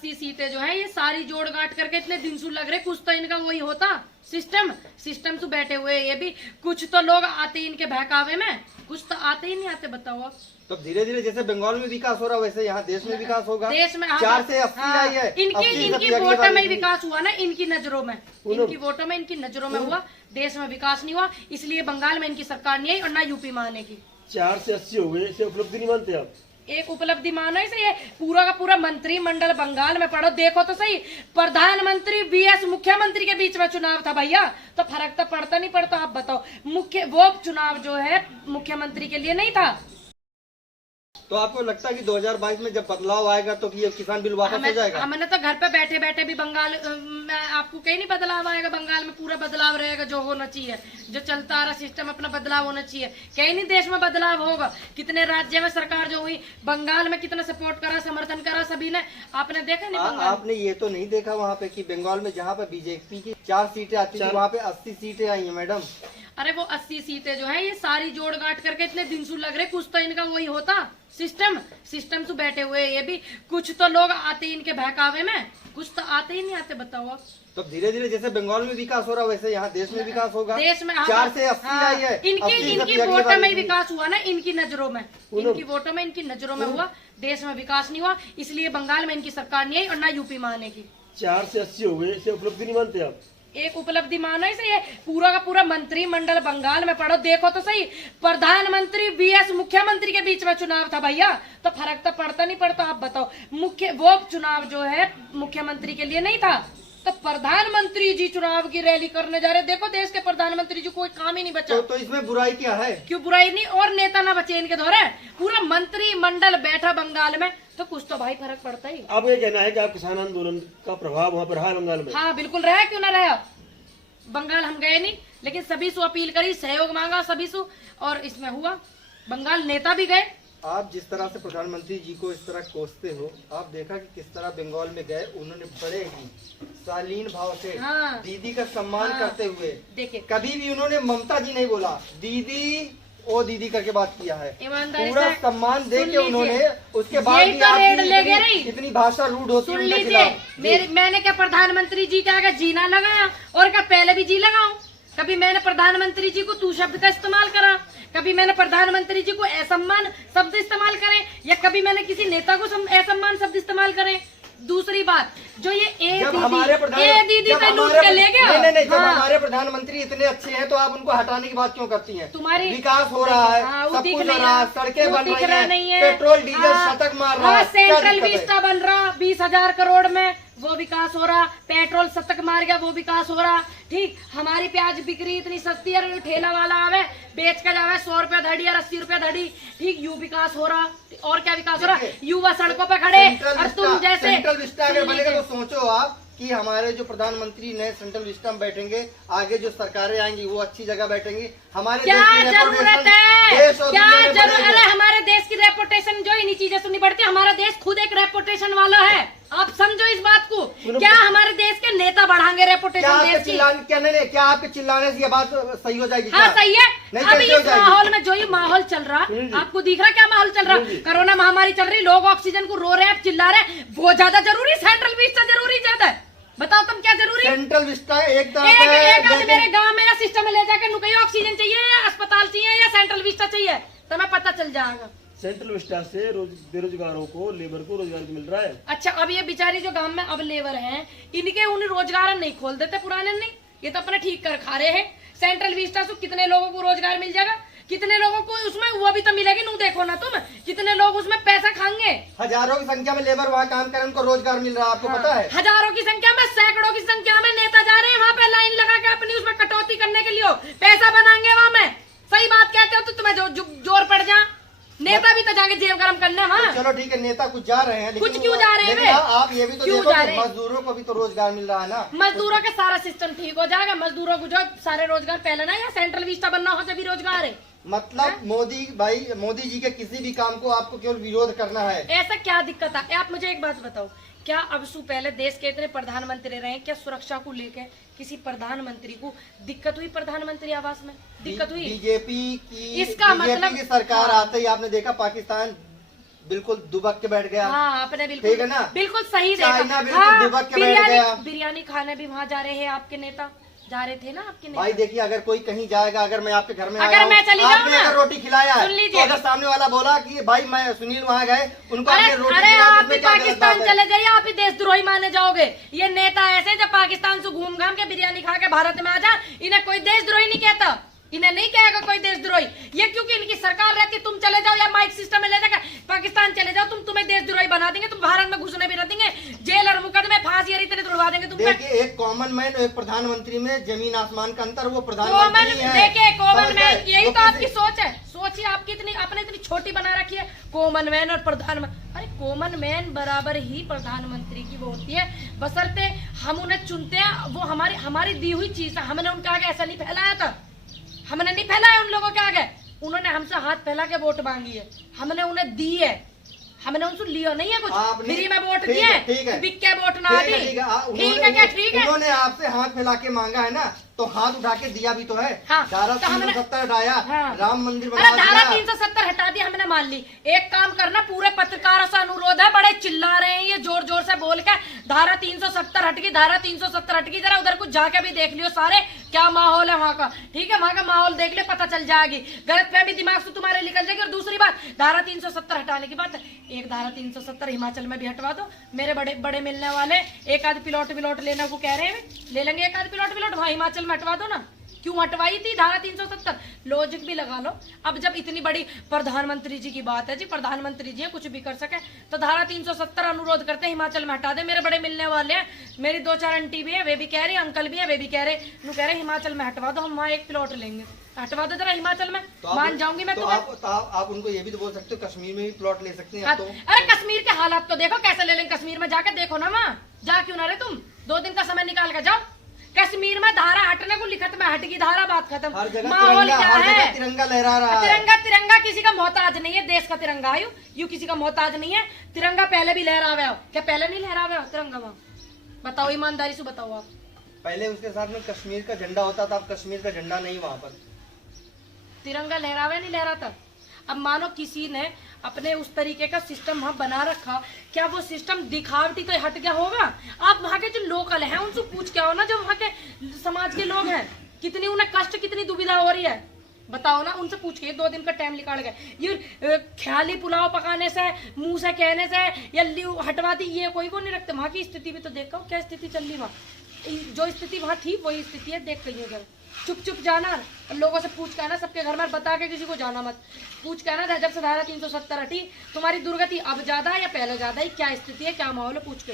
80 सीटें जो है ये सारी जोड़ गांठ करके इतने दिन से लग रहे, कुछ तो इनका वही होता सिस्टम से बैठे हुए। ये भी कुछ तो लोग आते इनके बहकावे में, कुछ तो आते ही नहीं आते। बताओ आप। तो धीरे धीरे जैसे बंगाल में विकास हो रहा है वैसे यहाँ देश में विकास होगा। देश में 4 से 80 आई है। इनकी वोटों में ही विकास हुआ ना, इनकी नजरों में, इनकी वोटों में, इनकी नजरों में हुआ। देश में विकास नहीं हुआ, इसलिए बंगाल में इनकी सरकार नहीं आई और ना यूपी में आने की। 4 से 80 हो गए, इसे उपलब्धि नहीं मानते आप? एक उपलब्धि मानो इसे। ये पूरा का पूरा मंत्रिमंडल बंगाल में पढ़ो, देखो तो सही। प्रधानमंत्री बीएस मुख्यमंत्री के बीच में चुनाव था भैया, तो फर्क तो पड़ता नहीं पड़ता? आप बताओ। वो चुनाव जो है मुख्यमंत्री के लिए नहीं था। तो आपको लगता है कि 2022 में जब बदलाव आएगा तो ये किसान बिल वापस हो जाएगा? हमने तो घर पे बैठे बैठे भी बंगाल में आपको कहीं नहीं बदलाव आएगा। बंगाल में पूरा बदलाव रहेगा जो होना चाहिए, जो चलता आ रहा सिस्टम अपना बदलाव होना चाहिए। कहीं नहीं देश में बदलाव होगा। कितने राज्य में सरकार जो हुई, बंगाल में कितना सपोर्ट करा, समर्थन करा सभी ने, आपने देखा नहीं? आपने ये तो नहीं देखा वहाँ पे कि बंगाल में जहाँ पे बीजेपी की 4 सीटें आती थी वहाँ पे 80 सीटें आई है मैडम। अरे वो 80 सीटें जो है ये सारी जोड़ गांठ करके इतने दिन से लग रहे, कुछ तो इनका वही होता सिस्टम से बैठे हुए। ये भी कुछ तो लोग आते इनके बहकावे में, कुछ तो आते ही नहीं आते। बताओ आप। तो धीरे धीरे जैसे बंगाल में विकास हो रहा है वैसे यहाँ देश में विकास होगा। देश में 4 से 80 आई है। इनकी वोटों में ही विकास हुआ ना, इनकी नजरों में, इनकी वोटों में, इनकी नजरों में हुआ। देश में विकास नहीं हुआ, इसलिए बंगाल में इनकी सरकार नहीं आई और ना यूपी में आने की। 4 से 80 हो गए, इसे उपलब्धि नहीं मानते आप? एक उपलब्धि मानो इसे। ये पूरा का पूरा मंत्रिमंडल बंगाल में पढ़ो, देखो तो सही। प्रधानमंत्री बीएस मुख्यमंत्री के बीच में चुनाव था भैया, तो फर्क तो पड़ता नहीं पड़ता? आप बताओ। वो चुनाव जो है मुख्यमंत्री के लिए नहीं था, तो प्रधानमंत्री जी चुनाव की रैली करने जा रहे। देखो देश के प्रधानमंत्री जी कोई काम ही नहीं बचा। तो इसमें बुराई क्या है? क्यों बुराई नहीं? और नेता ना बचे इनके दौरे। पूरा मंत्रिमंडल बैठा बंगाल में, तो कुछ तो भाई फर्क पड़ता ही। अब ये कहना है कि आप किसान आंदोलन का प्रभाव वहाँ पर रहा है बंगाल में? हाँ बिल्कुल रहा, क्यों ना रहा। बंगाल हम गए नहीं, लेकिन सभी से अपील करी, सहयोग मांगा सभी से, और इसमें हुआ। बंगाल नेता भी गए। आप जिस तरह से प्रधानमंत्री जी को इस तरह कोसते हो, आप देखा कि किस तरह बंगाल में गए, उन्होंने बड़े ही शालीन भाव से दीदी का सम्मान करते हुए, देखिए कभी भी उन्होंने ममता जी नहीं बोला, दीदी ओ दीदी करके बात किया है। पूरा सम्मान दे के उन्होंने, उसके बाद भी इतनी भाषा रूड होती है। सुन लीजिए, मैंने क्या प्रधानमंत्री जी का आगे जीना लगाया, और क्या पहले भी जी लगाऊं? कभी मैंने प्रधानमंत्री जी को तू शब्द का इस्तेमाल करा? कभी मैंने प्रधानमंत्री जी को असम्मान शब्द इस्तेमाल करे? या कभी मैंने किसी नेता को असम्मान शब्द इस्तेमाल करे? दूसरी बात, जो ये हमारे दीदी पे लूट के ले गया। नहीं, जब हमारे प्रधानमंत्री इतने अच्छे हैं तो आप उनको हटाने की बात क्यों करती हैं? तुम्हारी विकास हो रहा है, सब कुछ हो रहा है, सड़कें बन रही हैं, पेट्रोल डीजल शतक मार रहा है, सेंट्रल विस्टा बन रहा 20,000 करोड़ में, वो विकास हो रहा। पेट्रोल शतक मार गया, वो विकास हो रहा। ठीक, हमारी प्याज बिक्री इतनी सस्ती है, ठेला वाला आवे बेच कर जावे 100 रुपया धड़ी और 80 रुपया धड़ी। ठीक, यू विकास हो रहा। और क्या विकास हो रहा? युवा सड़कों पे खड़े, और तुम जैसे सेंट्रल विस्टा अगर बनेगा तो सोचो आप कि हमारे जो प्रधानमंत्री नए सेंट्रल विस्टा में बैठेंगे, आगे जो सरकारें आएंगी वो अच्छी जगह बैठेंगी। हमारे क्या जरूरत है? क्या जरूरत? अरे हमारे देश की रेपुटेशन जो इन्हीं चीजें सुननी पड़ती है। हमारा देश खुद एक रेपुटेशन वाला है, आप समझो इस बात को। क्या हमारे देश के नेता बढ़ाएंगे रेपुटेशन देश की? क्या आपके चिल्लाने से ये बात सही हो जाएगी? हाँ सही है। अभी इस माहौल में जो ये माहौल चल रहा, आपको दिख रहा क्या माहौल चल रहा? कोरोना महामारी चल रही, लोग ऑक्सीजन को रो रहे, चिल्ला रहे, वो ज्यादा जरूरी? सेंट्रल विस्टा जरूरी ज्यादा है? बताओ तुम क्या जरूरी? सेंट्रल विस्टा एक मेरे गांव में सिस्टम में ले जाकर नुकई ऑक्सीजन चाहिए, या अस्पताल चाहिए, या सेंट्रल विस्टा चाहिए, तो मैं पता चल जाएगा। सेंट्रल विस्टा से बेरोजगारों को, लेबर को रोजगार मिल रहा है। अच्छा, अब ये बेचारी जो गांव में अब लेबर हैं, इनके उन्हें रोजगार नहीं खोल देते पुराने नहीं, ये तो अपने ठीक कर खा रहे हैं। सेंट्रल विस्टा से कितने लोगों को रोजगार मिल जाएगा? कितने लोगों को उसमें वो भी तो मिलेगी? नू देखो ना तुम, कितने लोग उसमें पैसा खाएंगे। हजारों की संख्या में लेबर वहाँ काम कर, उनको रोजगार मिल रहा है, आपको पता है? हजारों की संख्या में, सैकड़ों की संख्या में नेता जा रहे हैं वहाँ पे लाइन लगा के अपनी उसमें कटौती करने के लिए, पैसा बनाएंगे वहाँ में। सही बात कहते हो तो तुम्हें जोर पड़ जा। नेता भी तो जाके जेब गरम करने वहाँ। चलो ठीक है, नेता कुछ जा रहे हैं, कुछ क्यों जा रहे हैं? आप ये भी तो देखो कि मजदूरों को भी तो रोजगार मिल रहा है ना। मजदूरों का सारा सिस्टम ठीक हो जाएगा। मजदूरों को जो सारे रोजगार पहले ना, या सेंट्रल विस्टा बनना हो तभी रोजगार है। मतलब मोदी जी के किसी भी काम को आपको केवल विरोध करना है, ऐसा क्या दिक्कत है? आप मुझे एक बात बताओ, क्या अब से पहले देश के इतने प्रधानमंत्री रहे, क्या सुरक्षा को लेकर किसी प्रधानमंत्री को दिक्कत हुई? प्रधानमंत्री आवास में दिक्कत हुई? बीजेपी की इसका मतलब की सरकार आते ही आपने देखा पाकिस्तान बिल्कुल दुबक के बैठ गया। हाँ, आपने बिल्कुल, ठीक है ना, बिल्कुल सही चाइना देखा। बिल्कुल हाँ, दुबक के बैठ गया। बिरयानी खाने भी वहाँ जा रहे हैं आपके नेता, जा रहे थे ना आपके नेता। भाई देखिए, अगर कोई कहीं जाएगा, अगर मैं आपके घर में अगर मैं चली जाऊँ आपने ना, अगर रोटी खिलाया है, सुन लीजिए, तो अगर सामने वाला बोला कि भाई मैं सुनील वहाँ गए, उनको अरे आपने रोटी अरे खिलाई, आप उसमें भी क्या गलत पाकिस्तान बात है? चले जाइए, आप भी देशद्रोही माने जाओगे। ये नेता ऐसे जब पाकिस्तान से घूम घाम के बिरयानी खा के भारत में आ जा, इन्हें कोई देशद्रोही नहीं कहता, इन्हें नहीं कहेगा कोई देशद्रोही। ये क्योंकि इनकी सरकार रहती, तुम चले जाओ या माइक सिस्टम में ले जाकर पाकिस्तान चले जाओ, तुम्हें देशद्रोही बना देंगे, तुम भारत में घुसने भी न देंगे, जेल और मुकदमे फांसी इतने तुड़वा देंगे तुम। देखिए, एक कॉमन मैन और एक प्रधानमंत्री में जमीन आसमान का अंतर। वो प्रधानमंत्री है। देखिए कॉमन मैन, यही वो तो आपकी सोच है। सोचिए आपकी इतनी, आपने इतनी छोटी बना रखी है, कॉमन मैन और प्रधानमंत्री। अरे कॉमन मैन बराबर ही प्रधानमंत्री की वो होती है, बशर्ते हम उन्हें चुनते हैं, वो हमारी दी हुई चीज है। हमने उनके आगे ऐसा नहीं फैलाया था, हमने नहीं फैलाया उन लोगों के आगे, उन्होंने हमसे हाथ फैला के वोट मांगी है, हमने उन्हें दी है, हमने उनसे लिया नहीं है कुछ, फ्री में वोट दिए, बिक के वोट ना दी। ठीक है क्या? ठीक है, उन्होंने आपसे हाथ फैला के मांगा है ना, तो हाथ उठा के दिया भी तो है। हाँ, धारा तो 370 हटाया, हाँ, राम मंदिर अरे बना धारा दिया। 370 हटा दी, हमने मान ली। एक काम करना, पूरे पत्रकारों से अनुरोध है, बड़े चिल्ला रहे हैं ये जोर जोर से बोल के, धारा 370 हट गई, धारा 370 हट गई, जरा उधर कुछ जाके भी देख लियो सारे, क्या माहौल है वहाँ का। ठीक है, वहाँ का माहौल देख ले, पता चल जाएगी, गलतफहमी दिमाग से तुम्हारे निकल जाएगी। और दूसरी बात, धारा 370 हटाने की बात, एक धारा 370 हिमाचल में भी हटवा दो। मेरे बड़े बड़े मिलने वाले एक आध प्लॉट लेने को कह रहे हैं, ले लेंगे एक आध प्लॉट वहाँ हिमाचल में हटवा दो ना। क्यों हटवाई थी धारा 370? लॉजिक भी लगा लो। अब जब इतनी बड़ी प्रधानमंत्री जी की बात है, जी प्रधानमंत्री जी कुछ भी कर सके, तो धारा 370 अनुरोध करते हैं हिमाचल में हटा दे। मेरे बड़े मिलने वाले हैं, मेरी 2-4 आंटी भी है, वे भी कह रही, अंकल भी है, वे भी कह रहे हिमाचल में हटवा दो, हम वहाँ एक प्लॉट लेंगे। हटवा दो जरा हिमाचल में, तो मान जाऊंगी मैं। तो आप उनको ये भी तो बोल सकते हो, कश्मीर में भी प्लॉट ले सकते हैं। अरे कश्मीर के हालात तो देखो कैसे ले लेंगे, कश्मीर में जाके देखो ना, वहाँ जा क्यों ना रहे तुम, 2 दिन का समय निकाल कर जाओ। कश्मीर में धारा हटने को लिखत में हट गई, धारा बात खत्म। माहौल क्या है? तिरंगा लहरा रहा है। तिरंगा किसी का मोहताज नहीं है, देश का तिरंगा है, यू किसी का मोहताज नहीं है। तिरंगा पहले भी लहरा हुआ हो क्या? पहले नहीं लहरा हुआ तिरंगा वहाँ? बताओ ईमानदारी से बताओ आप। पहले उसके साथ में कश्मीर का झंडा होता था, अब कश्मीर का झंडा नहीं वहाँ पर। तिरंगा लहरावे नहीं लहराता। अब मानो किसी ने अपने उस तरीके का सिस्टम वहाँ बना रखा, क्या वो सिस्टम दिखावटी तो हट गया होगा? आप वहाँ के जो लोकल हैं उनसे पूछ के आओ ना, जो वहाँ के समाज के लोग हैं, कितनी उन्हें कष्ट, कितनी दुविधा हो रही है, बताओ ना, उनसे पूछ के। 2 दिन का टाइम निकाल गए, ये ख्याली पुलाव पकाने से, मुंह से कहने से या हटवा दी, ये कोई को नहीं रखते। वहाँ की स्थिति भी तो देखो क्या स्थिति चल रही वहाँ, जो स्थिति वहाँ थी वही स्थिति है, देख कहिए जरा। चुप जाना, लोगों से पूछ के आना, सबके घर में बता के किसी को जाना मत, पूछ के आना। जब से धारा 370 हटी, तुम्हारी दुर्गति अब ज्यादा है या पहले ज्यादा है, क्या स्थिति है, क्या माहौल है, पूछ के।